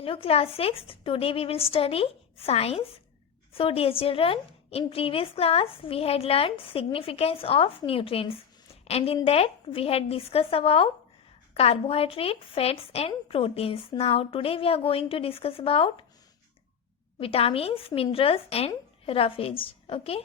Hello class 6th. Today we will study science. So dear children, in previous class we had learned significance of nutrients, and in that we had discussed about carbohydrate, fats and proteins. Now today we are going to discuss about vitamins, minerals and roughage. Okay.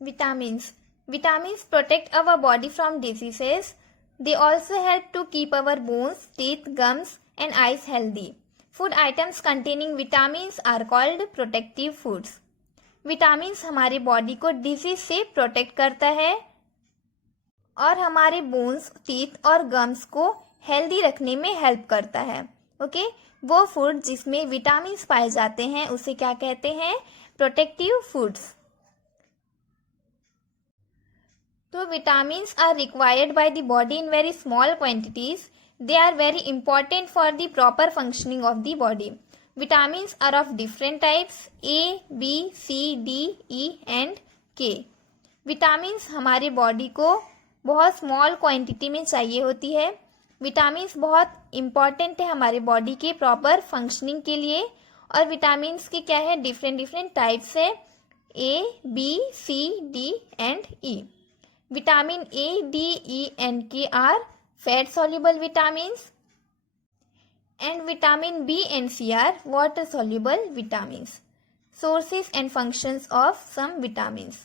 Vitamins. Vitamins protect our body from diseases. They also help to keep our bones, teeth, gums and eyes healthy. Food items containing vitamins are called protective foods. Vitamins हमारे body को disease से protect करता है और हमारे bones, teeth और gums को healthy रखने में हेल्प करता है. ओके, वो फूड जिसमें विटामिन्स पाए जाते हैं उसे क्या कहते हैं? Protective foods. तो vitamins are required by the body in very small quantities. They are very important for the proper functioning of the body. Vitamins are of different types: A, B, C, D, E and K. Vitamins हमारे body को बहुत small quantity में चाहिए होती है. Vitamins बहुत important है हमारे बॉडी के प्रॉपर फंक्शनिंग के लिए. और विटामिन्स के क्या है? डिफरेंट टाइप्स है: A, B, C, D and E. Vitamin A, D, E and K are fat soluble vitamins, and vitamin B and C are water soluble vitamins. Sources and functions of some vitamins.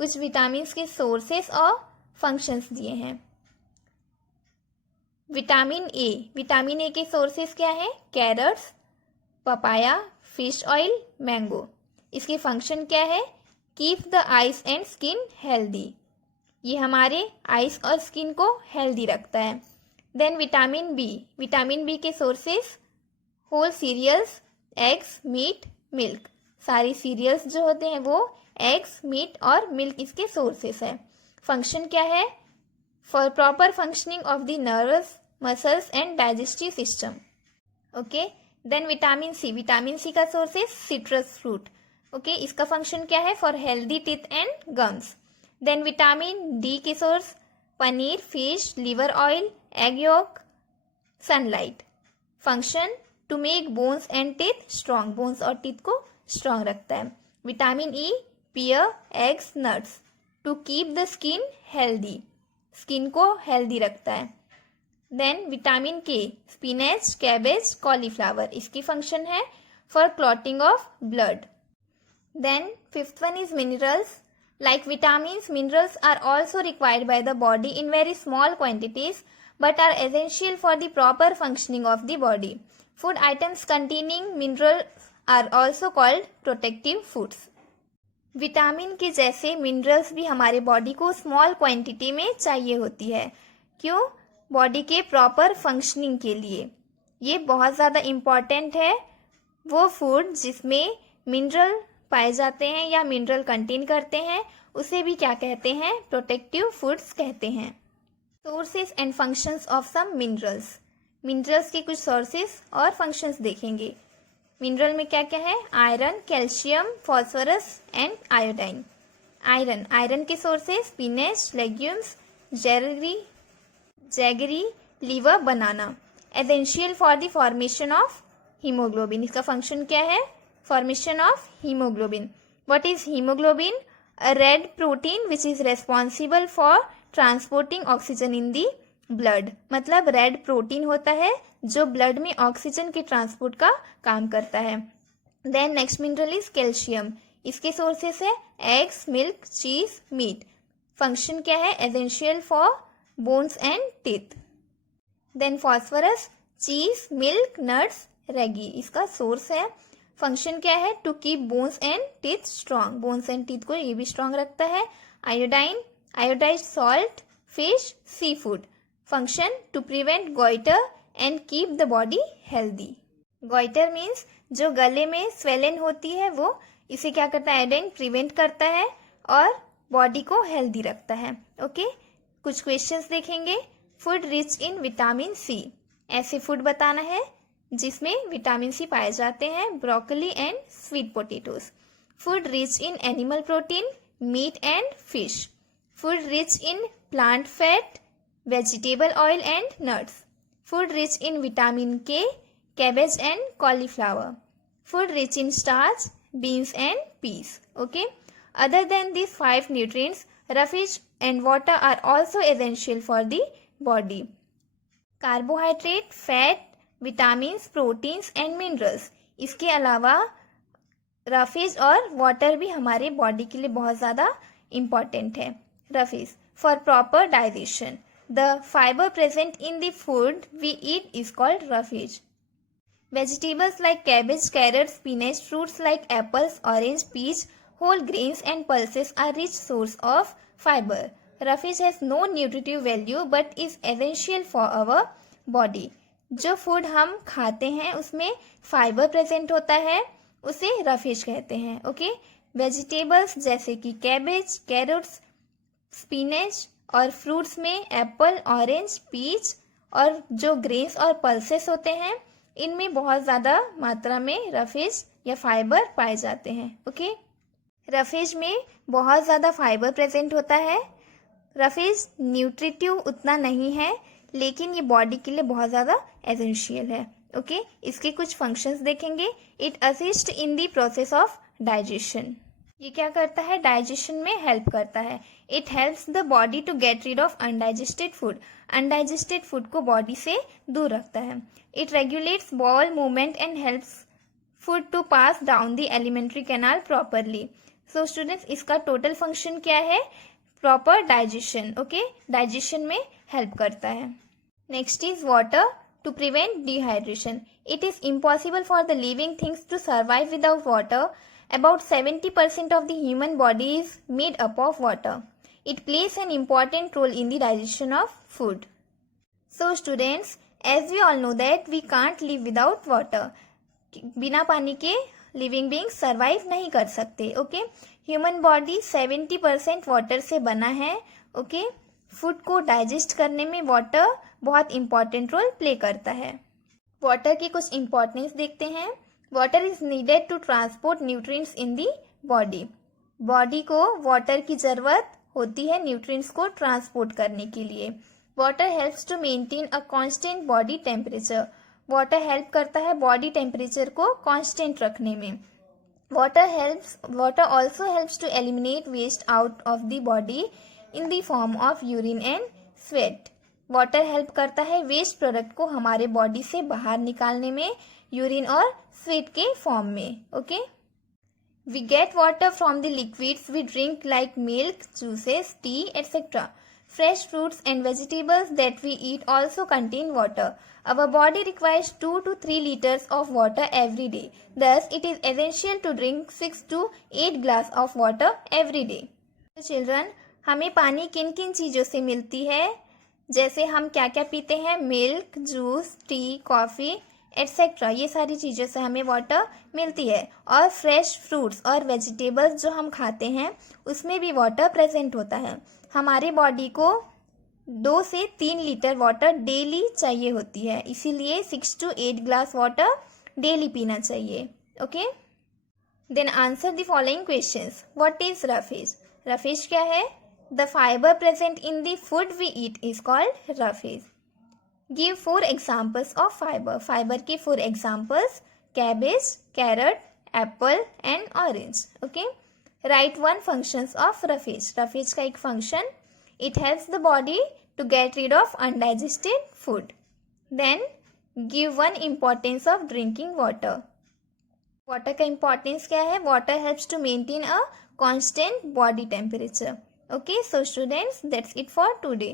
कुछ vitamins के sources और functions दिए हैं. Vitamin A के sources क्या है? Carrots, papaya, fish oil, mango. इसके function क्या है? Keep the eyes and skin healthy. ये हमारे आइस और स्किन को हेल्दी रखता है. देन विटामिन बी के sources: whole cereals, eggs, meat, milk. सारी सीरियल्स जो होते हैं वो एग्स, मीट और मिल्क इसके सोर्सेस है. फंक्शन क्या है? For proper functioning of the nerves, muscles and digestive system. Okay. Then vitamin C का सोर्सेस: सिट्रस फ्रूट. ओके, इसका फंक्शन क्या है? For healthy teeth and gums. Then vitamin D के source: paneer, fish, liver oil, egg yolk, sunlight. Function: to make bones and teeth strong. Bones और teeth को strong रखता है. Vitamin E: pear, eggs, nuts. To keep the skin healthy. Skin को healthy रखता है. Then vitamin K: spinach, cabbage, cauliflower. इसकी function है for clotting of blood. Then fifth one is minerals. Like vitamins, minerals are also required by the body in very small quantities but are essential for the proper functioning of the body. Food items containing minerals are also called protective foods. Vitamin के जैसे minerals भी हमारे body को small quantity में चाहिए होती है. क्यों? बॉडी के प्रॉपर फंक्शनिंग के लिए. ये बहुत ज़्यादा इम्पॉर्टेंट है. वो फूड जिसमें मिनरल पाए जाते हैं या मिनरल कंटेन करते हैं उसे भी क्या कहते हैं? प्रोटेक्टिव फूड्स कहते हैं. Sources and functions of some minerals. Minerals के कुछ सोर्सेस और फंक्शंस देखेंगे. मिनरल में क्या क्या है? Iron, calcium, phosphorus and iodine. Iron के sources: spinach, legumes, jaggery, liver, banana. Essential for the formation of haemoglobin. इसका फंक्शन क्या है? Formation of hemoglobin. What is hemoglobin? A red protein which is responsible for transporting oxygen in the blood. मतलब red protein होता है जो blood में oxygen के transport का काम करता है. Then next mineral is calcium. इसके सोर्सेस है eggs, milk, cheese, meat. Function क्या है? Essential for bones and teeth. Then phosphorus: cheese, milk, nuts, ragi. इसका सोर्स है. फंक्शन क्या है? To keep bones and teeth strong. Bones and teeth को ये भी स्ट्रॉन्ग रखता है. Iodised salt, fish, seafood. Function: to prevent goitre and keep the body healthy. Goitre means जो गले में स्वेलन होती है वो. इसे क्या करता है? आयोडाइन प्रिवेंट करता है और बॉडी को हेल्दी रखता है. ओके. कुछ क्वेश्चंस देखेंगे. Food rich in vitamin C. ऐसे फूड बताना है जिसमें विटामिन सी पाए जाते हैं. Broccoli and sweet potatoes. Food rich in animal protein, meat and fish. Food rich in plant fat, vegetable oil and nuts. Food rich in vitamin K, cabbage and cauliflower. Food rich in starch, beans and peas. Okay. Other than these 5 nutrients, roughage and water are also essential for the body. Carbohydrate, fat, vitamins, proteins and minerals. इसके अलावा roughage और water भी हमारे body के लिए बहुत ज़्यादा important है. Roughage for proper digestion. The fibre present in the food we eat is called roughage. Vegetables like cabbage, carrots, spinach, fruits like apples, orange, peach, whole grains and pulses are rich source of fiber. Roughage has no nutritive value but is essential for our body. जो food हम खाते हैं उसमें fibre present होता है, उसे roughage कहते हैं. ओके. वेजिटेबल्स जैसे कि कैबेज, कैरोट्स, स्पिनेच और फ्रूट्स में एप्पल, ऑरेंज, पीच और जो ग्रेन्स और पल्सेस होते हैं इनमें बहुत ज़्यादा मात्रा में रफेज या फाइबर पाए जाते हैं. ओके. रफेज में बहुत ज़्यादा फाइबर प्रेजेंट होता है. रफेज न्यूट्रिटिव उतना नहीं है लेकिन ये बॉडी के लिए बहुत ज़्यादा एसेंशियल है. ओके. इसके कुछ फंक्शंस देखेंगे. It assist in the process of digestion. ये क्या करता है? डाइजेशन में हेल्प करता है. It helps the body to get rid of undigested food. Undigested food को बॉडी से दूर रखता है. It regulates bowel movement and helps food to pass down the alimentary canal properly. So students, इसका total function क्या है? Proper digestion. Okay. Digestion में help करता है. Next is water to prevent dehydration. It is impossible for the living things to survive without water. About 70% of the human body is made up of water. It plays an important role in the digestion of food. So students, as we all know that we can't live without water. बिना पानी के living beings survive नहीं कर सकते. Okay? Human body 70% water से बना है. Okay? Food को digest करने में water बहुत important role play करता है. Water की कुछ importance देखते हैं. Water is needed to transport nutrients in the body. Body को वाटर की ज़रूरत होती है न्यूट्रिएंट्स को ट्रांसपोर्ट करने के लिए. Water helps to maintain a constant body temperature. Water help करता है बॉडी टेम्परेचर को कांस्टेंट रखने में. Water also helps to eliminate waste out of the body in the form of urine and sweat. Water help करता है waste product को हमारे body से बाहर निकालने में, यूरिन और स्वेट के फॉर्म में. Okay. We get water from the liquids we drink like milk, juices, tea etcetera. Fresh fruits and vegetables that we eat also contain water. Our body requires 2 to 3 liters of water every day. Thus, it is essential to drink 6 to 8 glass of water every day. Children, हमें पानी किन किन चीज़ों से मिलती है? जैसे हम क्या क्या पीते हैं? Milk, juice, T, coffee etcetera. ये सारी चीज़ों से हमें वाटर मिलती है. और फ्रेश फ्रूट्स और वेजिटेबल्स जो हम खाते हैं उसमें भी वाटर प्रेजेंट होता है. हमारे बॉडी को 2 से 3 लीटर वाटर डेली चाहिए होती है, इसीलिए 6 to 8 ग्लास वाटर डेली पीना चाहिए. Okay. Then answer the following questions. What is roughage? Roughage क्या है? The fibre present in the food we eat is called roughage. Give 4 examples of fibre. Fibre के 4 examples: cabbage, carrot, apple and orange. Okay. Write 1 functions of roughage. Roughage का एक function: it helps the body to get rid of undigested food. Then give 1 importance of drinking water. Water का importance क्या है? Water helps to maintain a constant body temperature. Okay, so students, that's it for today.